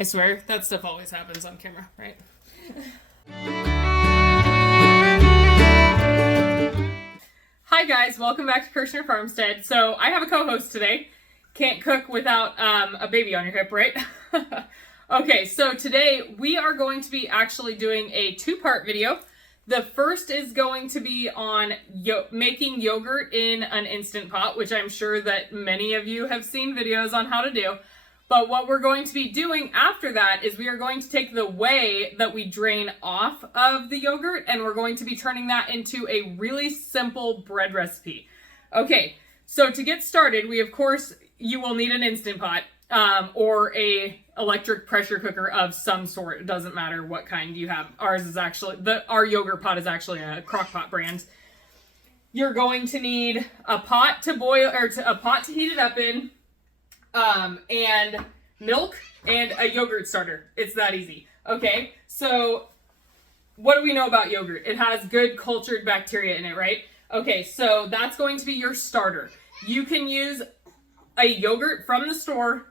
I swear, that stuff always happens on camera, right? Hi guys, welcome back to Kirshner Farmstead. So I have a co-host today. Can't cook without a baby on your hip, right? Okay, so today we are going to be actually doing a two-part video. The first is going to be on making yogurt in an Instant Pot, which I'm sure that many of you have seen videos on how to do. But what we're going to be doing after that is we are going to take the whey that we drain off of the yogurt and we're going to be turning that into a really simple bread recipe. Okay, so to get started, you will need an Instant Pot or a electric pressure cooker of some sort. It doesn't matter what kind you have. Ours is actually, our yogurt pot is actually a crock pot brand. You're going to need a pot to boil, or a pot to heat it up in, and milk and a yogurt starter. It's that easy. Okay, so what do we know about yogurt? It has good cultured bacteria in it, right? Okay, so that's going to be your starter. You can use a yogurt from the store.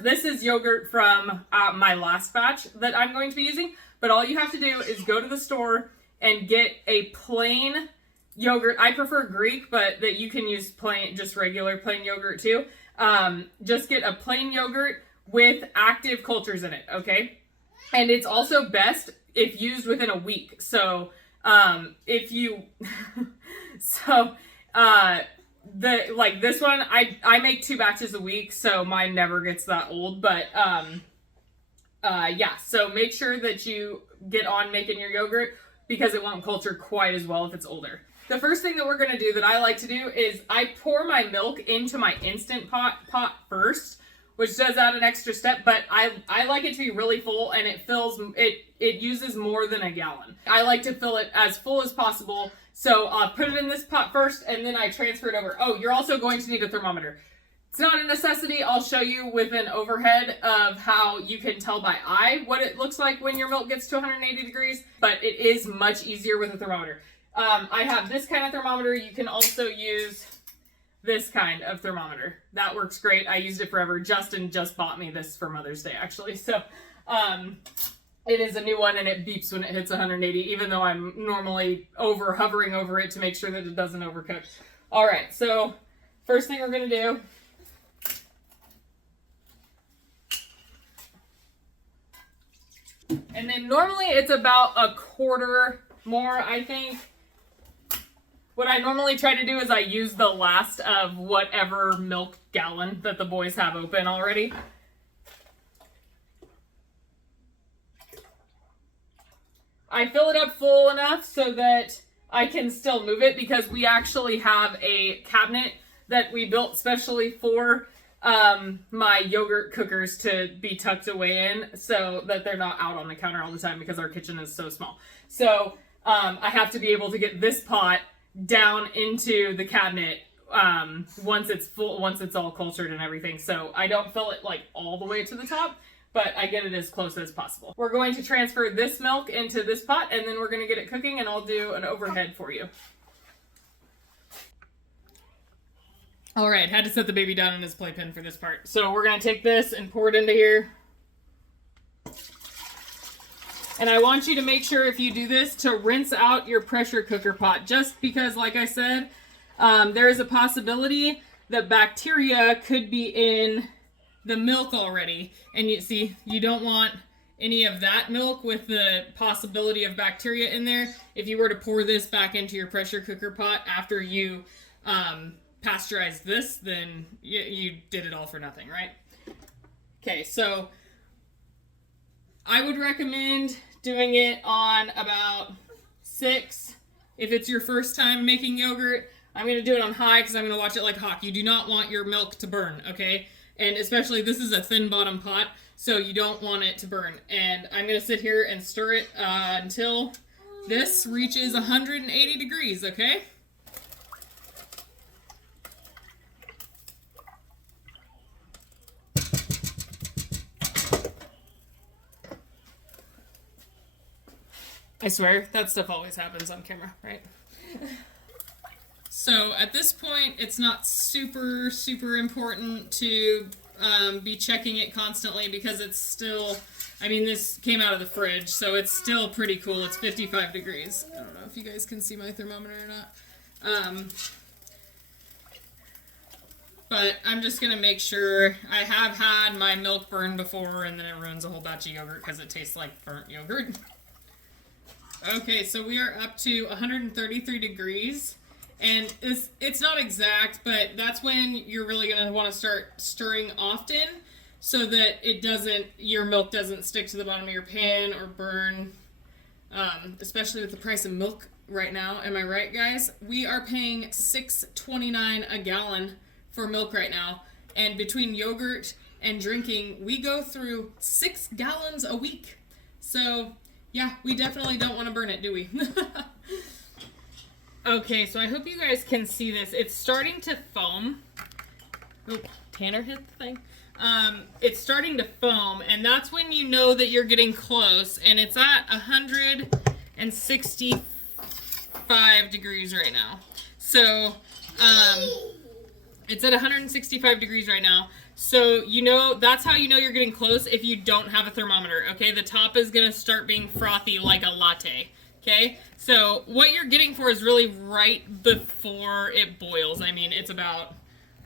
This is yogurt from my last batch that I'm going to be using, but all you have to do is go to the store and get a plain yogurt. I prefer Greek, but that you can use just regular plain yogurt too. Just get a plain yogurt with active cultures in it, okay? And it's also best if used within a week. So, this one, I make 2 batches a week, so mine never gets that old, but, yeah, so make sure that you get on making your yogurt because it won't culture quite as well if it's older. The first thing that we're going to do that I like to do is I pour my milk into my Instant Pot first, which does add an extra step, but I like it to be really full and it uses more than a gallon. I like to fill it as full as possible. So I'll put it in this pot first and then I transfer it over. Oh, you're also going to need a thermometer. It's not a necessity. I'll show you with an overhead of how you can tell by eye what it looks like when your milk gets to 180 degrees, but it is much easier with a thermometer. I have this kind of thermometer. You can also use this kind of thermometer. That works great. I used it forever. Justin just bought me this for Mother's Day, actually. So, it is a new one and it beeps when it hits 180, even though I'm normally hovering over it to make sure that it doesn't overcook. All right, so first thing we're going to do and then normally it's about a quarter more, I think. What I normally try to do is I use the last of whatever milk gallon that the boys have open already. I fill it up full enough so that I can still move it because we actually have a cabinet that we built specially for my yogurt cookers to be tucked away in so that they're not out on the counter all the time because our kitchen is so small. So I have to be able to get this pot down into the cabinet once it's all cultured and everything. So I don't fill it like all the way to the top, but I get it as close as possible. We're going to transfer this milk into this pot and then we're going to get it cooking and I'll do an overhead for you. All right, had to set the baby down in his playpen for this part. So we're going to take this and pour it into here. And I want you to make sure if you do this to rinse out your pressure cooker pot, just because, like I said, there is a possibility that bacteria could be in the milk already. And you don't want any of that milk with the possibility of bacteria in there. If you were to pour this back into your pressure cooker pot after you pasteurized this, then you did it all for nothing, right? Okay, so I would recommend doing it on about 6. If it's your first time making yogurt, I'm going to do it on high because I'm going to watch it like a hawk. You do not want your milk to burn, okay? And especially this is a thin bottom pot, so you don't want it to burn. And I'm going to sit here and stir it until this reaches 180 degrees, okay? I swear, that stuff always happens on camera, right? So at this point, it's not super important to be checking it constantly because it's still, I mean, this came out of the fridge, so it's still pretty cool. It's 55 degrees. I don't know if you guys can see my thermometer or not. But I'm just going to make sure. I have had my milk burn before, and then it ruins a whole batch of yogurt because it tastes like burnt yogurt. Okay, so we are up to 133 degrees. And it's not exact, but that's when you're really going to want to start stirring often so that your milk doesn't stick to the bottom of your pan or burn, especially with the price of milk right now. Am I right, guys? We are paying $6.29 a gallon for milk right now. And between yogurt and drinking, we go through 6 gallons a week. So, yeah, we definitely don't want to burn it, do we? Okay, so I hope you guys can see this. It's starting to foam. Oh, Tanner hit the thing. It's starting to foam, and that's when you know that you're getting close, and it's at 165 degrees right now. So, it's at 165 degrees right now. So, you know, that's how you know you're getting close if you don't have a thermometer, okay? The top is going to start being frothy like a latte. Okay, so what you're getting for is really right before it boils. I mean, it's about,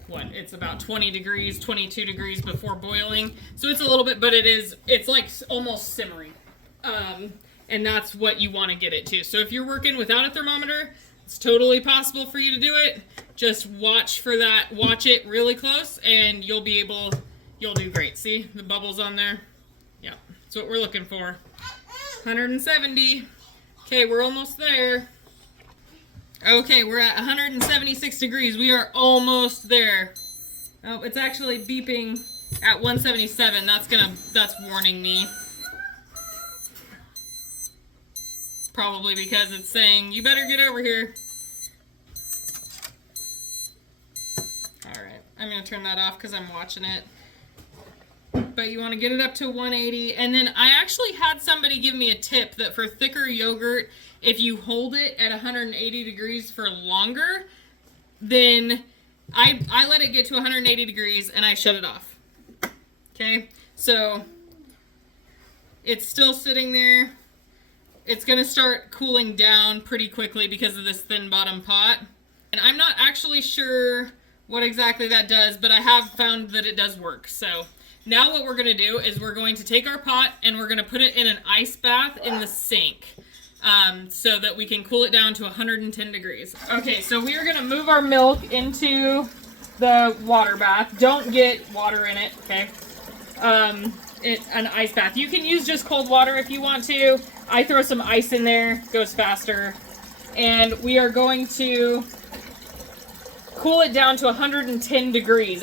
what? It's about 20 degrees, 22 degrees before boiling. So it's a little bit, but it's like almost simmering. And that's what you want to get it to. So if you're working without a thermometer, it's totally possible for you to do it. Just watch for that, watch it really close, and you'll do great. See the bubbles on there? Yeah, that's what we're looking for. 170. Okay, we're almost there. Okay, we're at 176 degrees. We are almost there. Oh, it's actually beeping at 177. That's warning me. Probably because it's saying, you better get over here. Alright, I'm going to turn that off because I'm watching it. But you want to get it up to 180. And then I actually had somebody give me a tip that for thicker yogurt, if you hold it at 180 degrees for longer, then I let it get to 180 degrees and I shut it off. Okay, so it's still sitting there. It's going to start cooling down pretty quickly because of this thin bottom pot. And I'm not actually sure what exactly that does, but I have found that it does work. So now what we're going to do is we're going to take our pot and we're going to put it in an ice bath in the sink so that we can cool it down to 110 degrees. Okay, so we are going to move our milk into the water bath. Don't get water in it, okay? An ice bath. You can use just cold water if you want to. I throw some ice in there, goes faster. And we are going to cool it down to 110 degrees.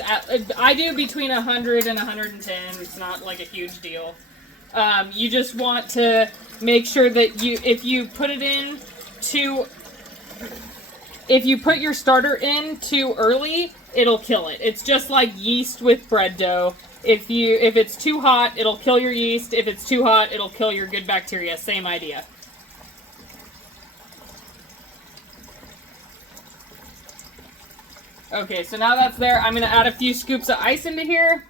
I do between 100 and 110. It's not like a huge deal. You just want to make sure that if you put your starter in too early, it'll kill it. It's just like yeast with bread dough. If it's too hot, it'll kill your yeast. If it's too hot, it'll kill your good bacteria. Same idea. Okay, so now that's there. I'm going to add a few scoops of ice into here.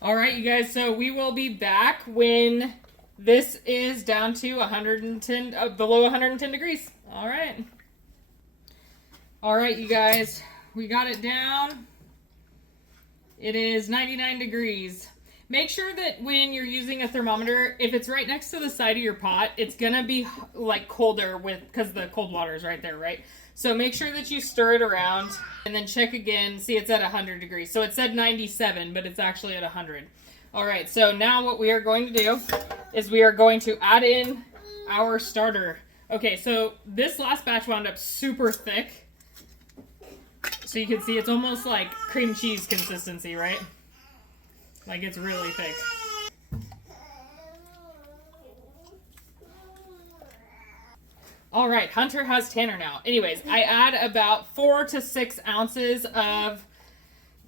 All right, you guys, so we will be back when this is down to 110, below 110 degrees. All right. All right, you guys, we got it down. It is 99 degrees. Make sure that when you're using a thermometer, if it's right next to the side of your pot, it's gonna be like colder because the cold water is right there, right? So make sure that you stir it around and then check again. See, it's at 100 degrees. So it said 97, but it's actually at 100. All right, so now what we are going to do is we are going to add in our starter. Okay, so this last batch wound up super thick. So you can see it's almost like cream cheese consistency, right? Like it's really thick. All right, Hunter has Tanner now. Anyways, I add about 4 to 6 ounces of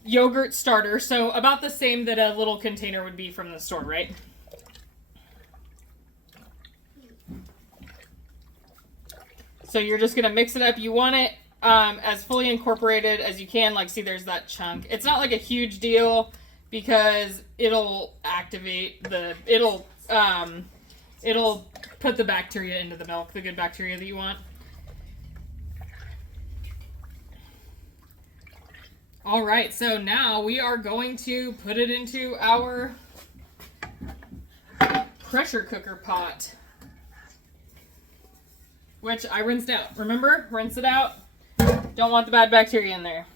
yogurt starter. So about the same that a little container would be from the store, right? So you're just going to mix it up. You want it as fully incorporated as you can. Like, see, there's that chunk. It's not like a huge deal because it'll activate it'll put the bacteria into the milk, the good bacteria that you want. All right, so now we are going to put it into our pressure cooker pot, which I rinsed out. Remember, rinse it out. Don't want the bad bacteria in there.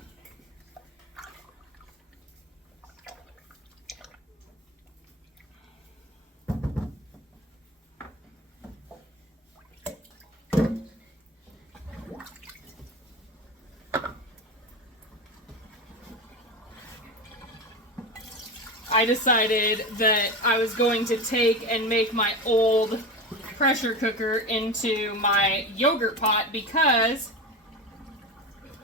I decided that I was going to take and make my old pressure cooker into my yogurt pot because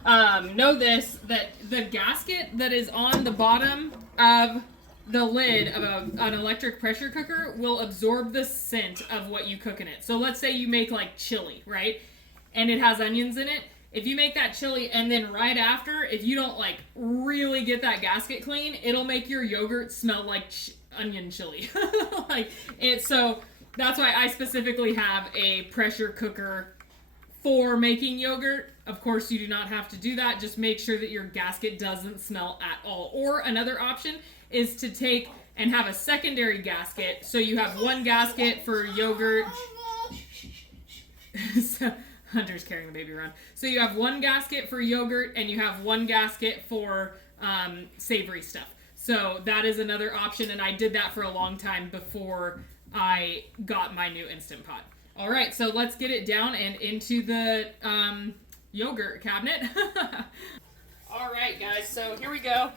know this, that the gasket that is on the bottom of the lid of an electric pressure cooker will absorb the scent of what you cook in it. So let's say you make like chili, right? And it has onions in it. If you make that chili and then right after, if you don't like really get that gasket clean, it'll make your yogurt smell like onion chili. So that's why I specifically have a pressure cooker for making yogurt. Of course, you do not have to do that. Just make sure that your gasket doesn't smell at all. Or another option is to take and have a secondary gasket. So you have one gasket for yogurt. So, Hunter's carrying the baby around. So you have one gasket for yogurt and you have one gasket for savory stuff. So that is another option, and I did that for a long time before I got my new Instant Pot. All right, so let's get it down and into the yogurt cabinet. All right, guys, so here we go.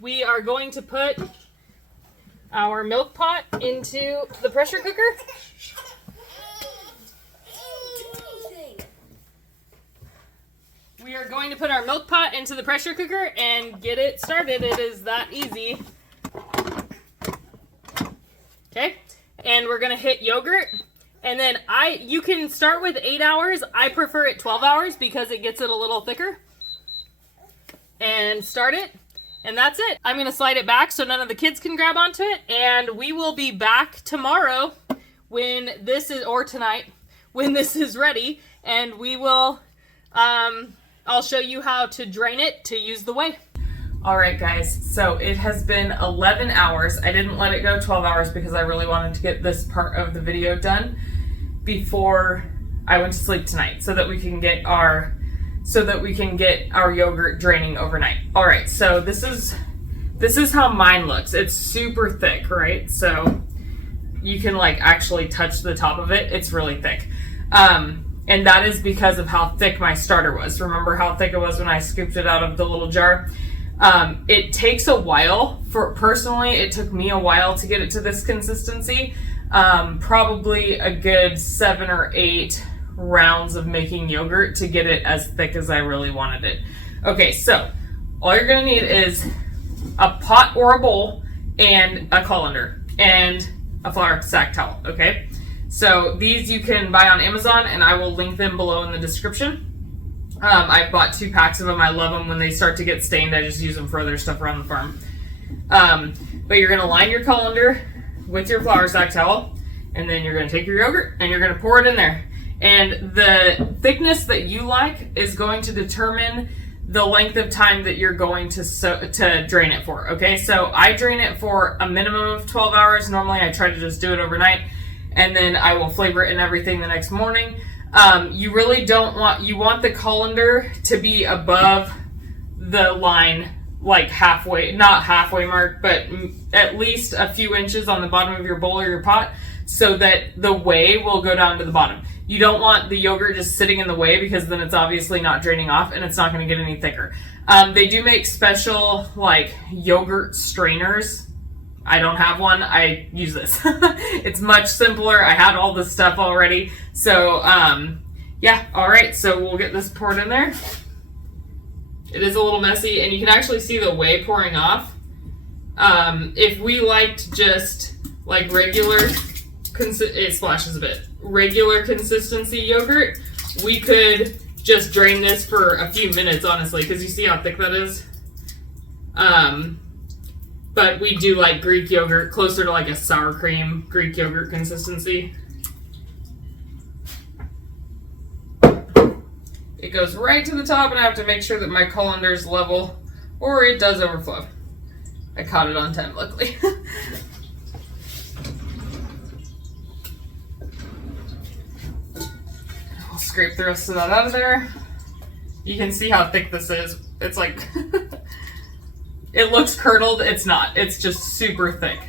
We are going to put our milk pot into the pressure cooker. We are going to put our milk pot into the pressure cooker and get it started. It is that easy. Okay, and we're gonna hit yogurt. And then you can start with 8 hours. I prefer it 12 hours because it gets it a little thicker. And start it, and that's it. I'm gonna slide it back so none of the kids can grab onto it. And we will be back tomorrow when this is, or tonight, when this is ready. And we will, I'll show you how to drain it to use the whey. All right, guys, so it has been 11 hours. I didn't let it go 12 hours because I really wanted to get this part of the video done before I went to sleep tonight so that we can get our yogurt draining overnight. All right, so this is how mine looks. It's super thick, right? So you can like actually touch the top of it. It's really thick. And that is because of how thick my starter was. Remember how thick it was when I scooped it out of the little jar? It takes a while. Personally, it took me a while to get it to this consistency. Probably a good 7 or 8 rounds of making yogurt to get it as thick as I really wanted it. Okay, so all you're gonna need is a pot or a bowl and a colander and a flour sack towel, okay? So these you can buy on Amazon, and I will link them below in the description. I've bought 2 packs of them. I love them. When they start to get stained, I just use them for other stuff around the farm. But you're going to line your colander with your flour sack towel, and then you're going to take your yogurt, and you're going to pour it in there. And the thickness that you like is going to determine the length of time that you're going to drain it for, okay? So I drain it for a minimum of 12 hours. Normally, I try to just do it overnight, and then I will flavor it and everything the next morning. You really you want the colander to be above the line, like halfway, not halfway mark, but at least a few inches on the bottom of your bowl or your pot so that the whey will go down to the bottom. You don't want the yogurt just sitting in the whey because then it's obviously not draining off and it's not going to get any thicker. They do make special like yogurt strainers. I don't have one. I use this. It's much simpler. I had all this stuff already. So Yeah, all right, so we'll get this poured in there. It is a little messy, and you can actually see the whey pouring off. If we liked just like regular, it splashes a bit, regular consistency yogurt, we could just drain this for a few minutes, honestly, because you see how thick that is. But we do like Greek yogurt, closer to like a sour cream Greek yogurt consistency. It goes right to the top, and I have to make sure that my colander is level, or it does overflow. I caught it on time, luckily. I'll scrape the rest of that out of there. You can see how thick this is. It's like, it looks curdled. It's not. It's just super thick.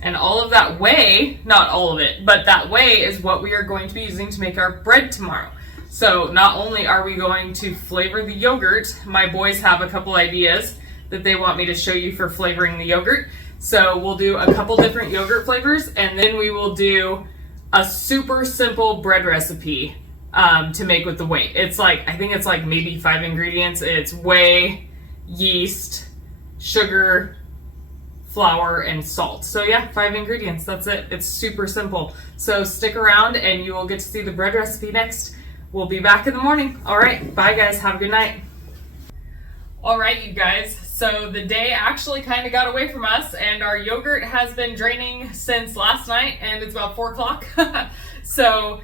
And all of that whey, not all of it, but that whey is what we are going to be using to make our bread tomorrow. So not only are we going to flavor the yogurt, my boys have a couple ideas that they want me to show you for flavoring the yogurt. So we'll do a couple different yogurt flavors, and then we will do a super simple bread recipe to make with the whey. It's like, I think it's like maybe 5 ingredients. It's whey, yeast, sugar, flour, and salt. So yeah, 5 ingredients, that's it. It's super simple. So stick around and you will get to see the bread recipe next. We'll be back in the morning. All right, bye guys, have a good night. All right, you guys, so the day actually kind of got away from us, and our yogurt has been draining since last night, and it's about 4 o'clock. So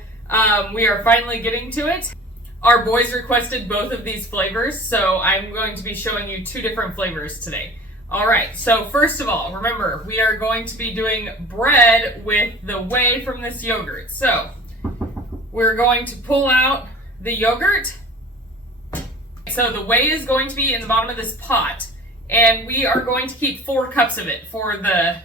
we are finally getting to it. Our boys requested both of these flavors, so I'm going to be showing you 2 different flavors today. All right, so first of all, remember, we are going to be doing bread with the whey from this yogurt. So we're going to pull out the yogurt. So the whey is going to be in the bottom of this pot, and we are going to keep 4 cups of it for the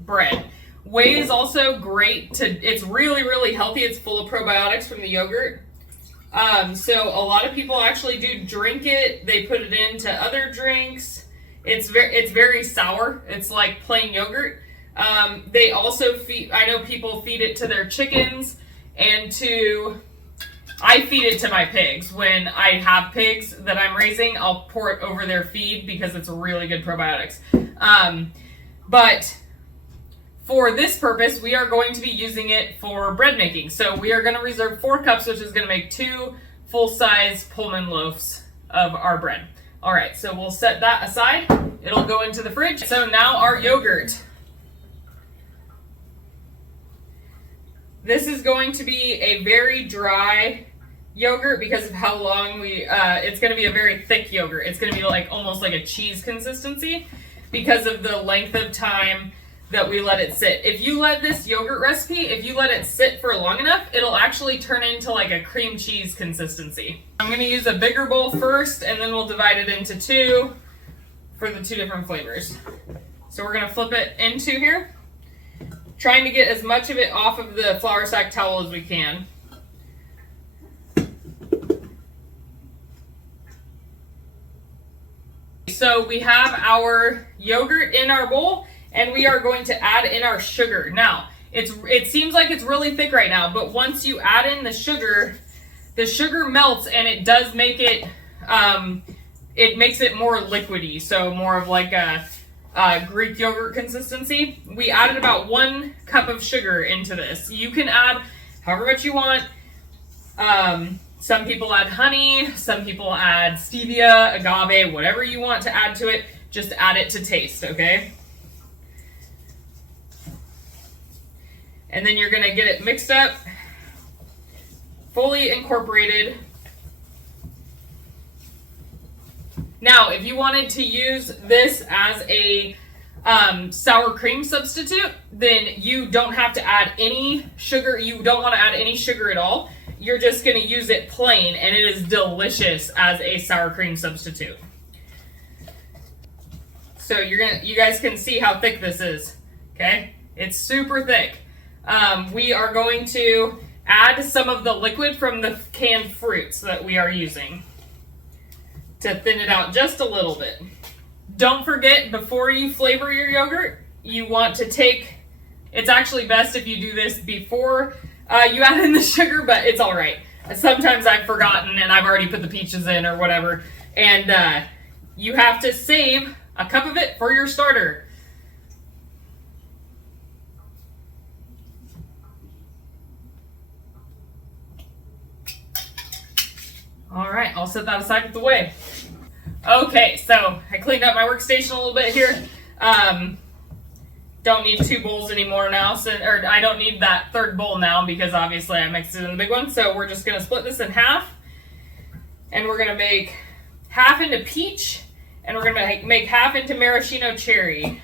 bread. Whey is also great it's really, really healthy. It's full of probiotics from the yogurt. So a lot of people actually do drink it. They put it into other drinks. It's very sour. It's like plain yogurt. They also I know people feed it to their chickens, and I feed it to my pigs. When I have pigs that I'm raising, I'll pour it over their feed because it's really good probiotics. But for this purpose, we are going to be using it for bread making. So we are going to reserve 4 cups, which is going to make 2 full-size Pullman loaves of our bread. All right, so we'll set that aside. It'll go into the fridge. So now our yogurt. This is going to be a very dry yogurt because of how long it's going to be a very thick yogurt. It's going to be like almost like a cheese consistency because of the length of time that we let it sit. If you let this yogurt recipe, if you let it sit for long enough, it'll actually turn into like a cream cheese consistency. I'm going to use a bigger bowl first, and then we'll divide it into 2 for the 2 different flavors. So we're going to flip it into here, trying to get as much of it off of the flour sack towel as we can. So we have our yogurt in our bowl, and we are going to add in our sugar. Now, it seems like it's really thick right now, but once you add in the sugar melts, and it does make it, it makes it more liquidy, so more of like a Greek yogurt consistency. We added about 1 cup of sugar into this. You can add however much you want. Some people add honey, some people add stevia, agave, whatever you want to add to it. Just add it to taste, okay? And then you're gonna get it mixed up, fully incorporated. Now, if you wanted to use this as a sour cream substitute, then you don't have to add any sugar. You don't want to add any sugar at all. You're just going to use it plain, and it is delicious as a sour cream substitute. So you guys can see how thick this is. Okay, it's super thick. We are going to add some of the liquid from the canned fruits that we are using to thin it out just a little bit. Don't forget, before you flavor your yogurt, you want to take It's actually best if you do this before you add in the sugar, but it's all right. Sometimes I've forgotten and I've already put the peaches in or whatever, and you have to save a cup of it for your starter. All right, I'll set that aside with the whey. Okay, so I cleaned up my workstation a little bit here. Don't need 2 bowls anymore now, or I don't need that 3rd bowl now because obviously I mixed it in the big one. So we're just gonna split this in half, and we're gonna make half into peach, and we're gonna make half into maraschino cherry.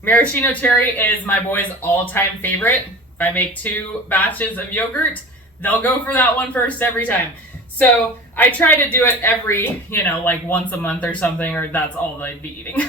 Maraschino cherry is my boys' all-time favorite. If I make 2 batches of yogurt, they'll go for that one first every time. So I try to do it every, like once a month or something, or that's all they'd be eating.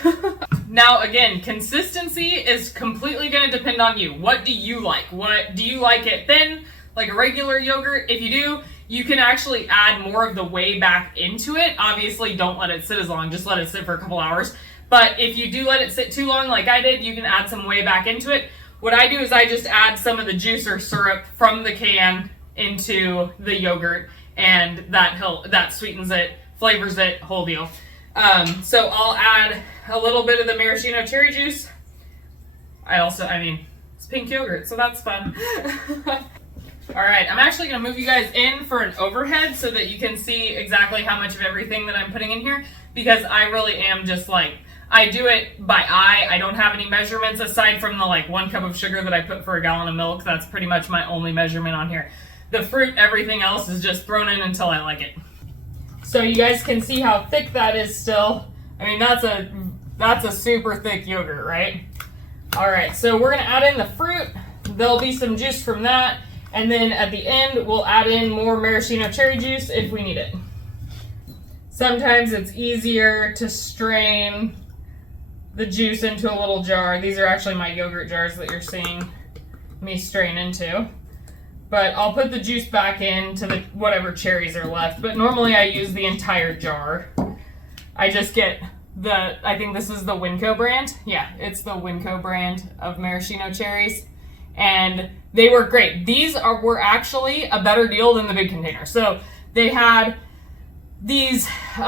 Now, again, consistency is completely going to depend on you. What do you like? What do you like it thin, like a regular yogurt? If you do, you can actually add more of the whey back into it. Obviously, don't let it sit as long. Just let it sit for a couple hours. But if you do let it sit too long, like I did, you can add some whey back into it. What I do is I just add some of the juice or syrup from the can into the yogurt, and that sweetens it, flavors it, whole deal. So I'll add a little bit of the maraschino cherry juice. It's pink yogurt, so that's fun. All right, I'm actually gonna move you guys in for an overhead so that you can see exactly how much of everything that I'm putting in here, because I really am just like, I do it by eye. I don't have any measurements aside from the 1 cup of sugar that I put for a gallon of milk. That's pretty much my only measurement on here. The fruit, everything else is just thrown in until I like it. So you guys can see how thick that is still. I mean, that's a super thick yogurt, right? All right, so we're gonna add in the fruit. There'll be some juice from that. And then at the end, we'll add in more maraschino cherry juice if we need it. Sometimes it's easier to strain the juice into a little jar. These are actually my yogurt jars that you're seeing me strain into. But I'll put the juice back into the whatever cherries are left. But normally I use the entire jar. I just get I think this is the Winco brand. Yeah, it's the Winco brand of maraschino cherries. And they were great. These were actually a better deal than the big container. So they had these 10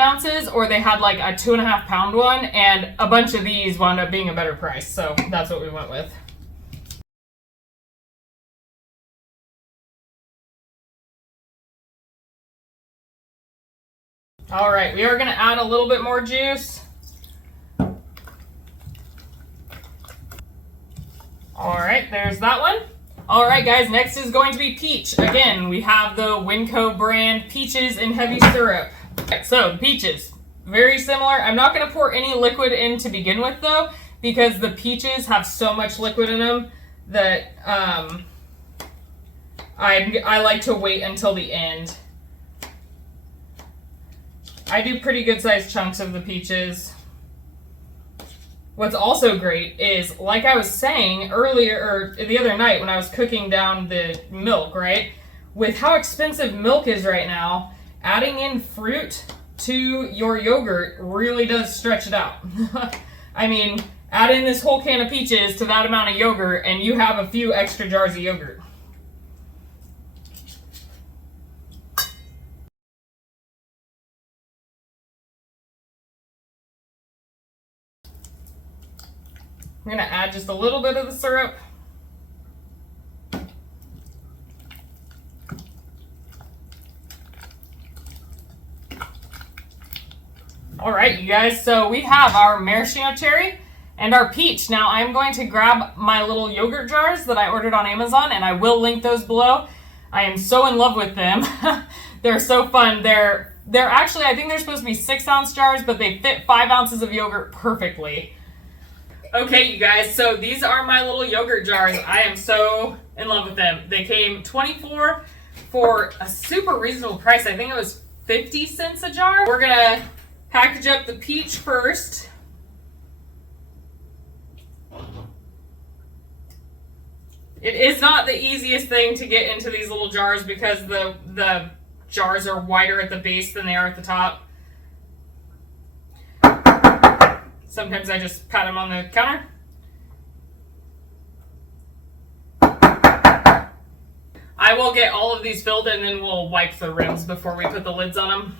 ounces, or they had like a 2.5 pound one, and a bunch of these wound up being a better price. So that's what we went with. All right, we are gonna add a little bit more juice. All right, there's that one. All right, guys, next is going to be peach. Again, we have the Winco brand peaches in heavy syrup. Okay, so peaches, very similar. I'm not gonna pour any liquid in to begin with though, because the peaches have so much liquid in them that I like to wait until the end. I do pretty good sized chunks of the peaches. What's also great is, like I was saying earlier, or the other night when I was cooking down the milk, right? With how expensive milk is right now, adding in fruit to your yogurt really does stretch it out. I mean, add in this whole can of peaches to that amount of yogurt and you have a few extra jars of yogurt. I'm gonna add just a little bit of the syrup. All right, you guys, so we have our maraschino cherry and our peach. Now I'm going to grab my little yogurt jars that I ordered on Amazon, and I will link those below. I am so in love with them. They're so fun. They're actually, I think they're supposed to be 6-ounce jars, but they fit 5 ounces of yogurt perfectly. Okay, you guys, so these are my little yogurt jars. I am so in love with them. They came 24 for a super reasonable price. I think it was 50 cents a jar. We're gonna package up the peach first. It is not the easiest thing to get into these little jars because the jars are wider at the base than they are at the top. Sometimes I just pat them on the counter. I will get all of these filled and then we'll wipe the rims before we put the lids on them.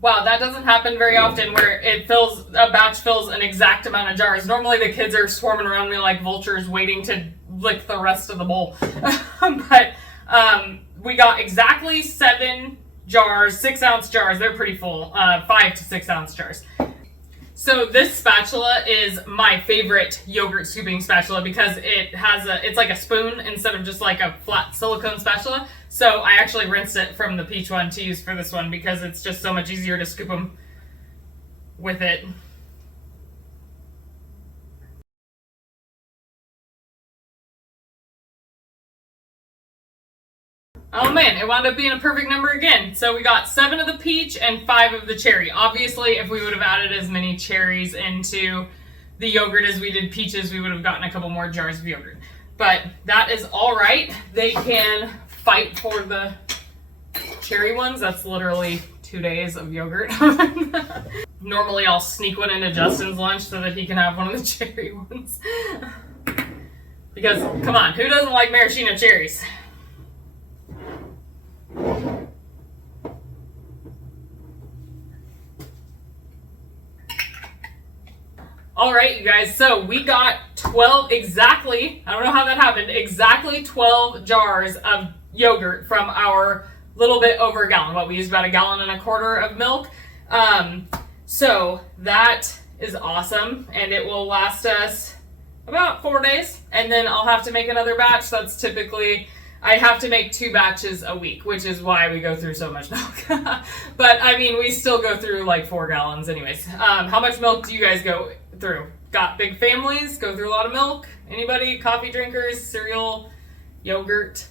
Wow, that doesn't happen very often where a batch fills an exact amount of jars. Normally the kids are swarming around me like vultures waiting to lick the rest of the bowl. But we got exactly 7 jars, 6-ounce jars. They're pretty full, 5 to 6-ounce jars. So this spatula is my favorite yogurt scooping spatula because it's like a spoon instead of just like a flat silicone spatula. So I actually rinsed it from the peach one to use for this one because it's just so much easier to scoop them with it. Oh man, it wound up being a perfect number again. So we got 7 of the peach and 5 of the cherry. Obviously, if we would have added as many cherries into the yogurt as we did peaches, we would have gotten a couple more jars of yogurt. But that is all right. They can fight for the cherry ones. That's literally 2 days of yogurt. Normally, I'll sneak one into Justin's lunch so that he can have one of the cherry ones. Because, come on, who doesn't like maraschino cherries? All right, you guys, so we got 12 exactly, I don't know how that happened, exactly 12 jars of yogurt from our little bit over a gallon. What, we used about 1.25 gallons of milk. So that is awesome, and it will last us about 4 days, and then I'll have to make another batch. That's typically, I have to make 2 batches a week, which is why we go through so much milk. But I mean, we still go through like 4 gallons anyways. How much milk do you guys go through? Got big families? Go through a lot of milk? Anybody? Coffee drinkers? Cereal? Yogurt?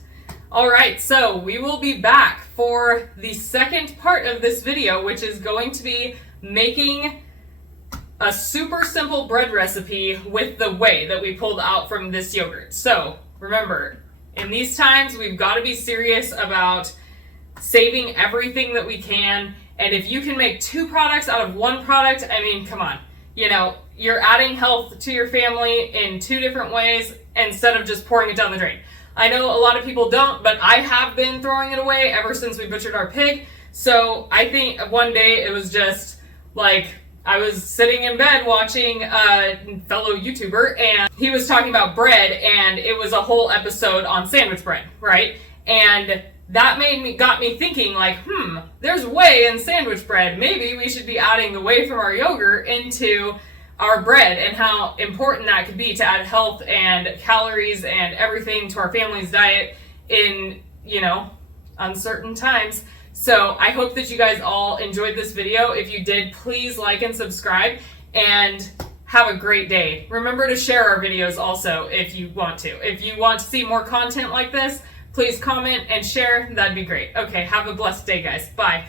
All right, so we will be back for the second part of this video, which is going to be making a super simple bread recipe with the whey that we pulled out from this yogurt. So remember, in these times, we've got to be serious about saving everything that we can. And if you can make 2 products out of 1 product, I mean, come on. You know, you're adding health to your family in 2 different ways instead of just pouring it down the drain. I know a lot of people don't, but I have been throwing it away ever since we butchered our pig. So I think one day it was just like, I was sitting in bed watching a fellow YouTuber, and he was talking about bread, and it was a whole episode on sandwich bread, right? And that got me thinking, like, there's whey in sandwich bread. Maybe we should be adding the whey from our yogurt into our bread, and how important that could be to add health and calories and everything to our family's diet in, you know, uncertain times. So I hope that you guys all enjoyed this video. If you did, please like and subscribe, and have a great day. Remember to share our videos also if you want to. If you want to see more content like this, please comment and share. That'd be great. Okay, have a blessed day, guys. Bye.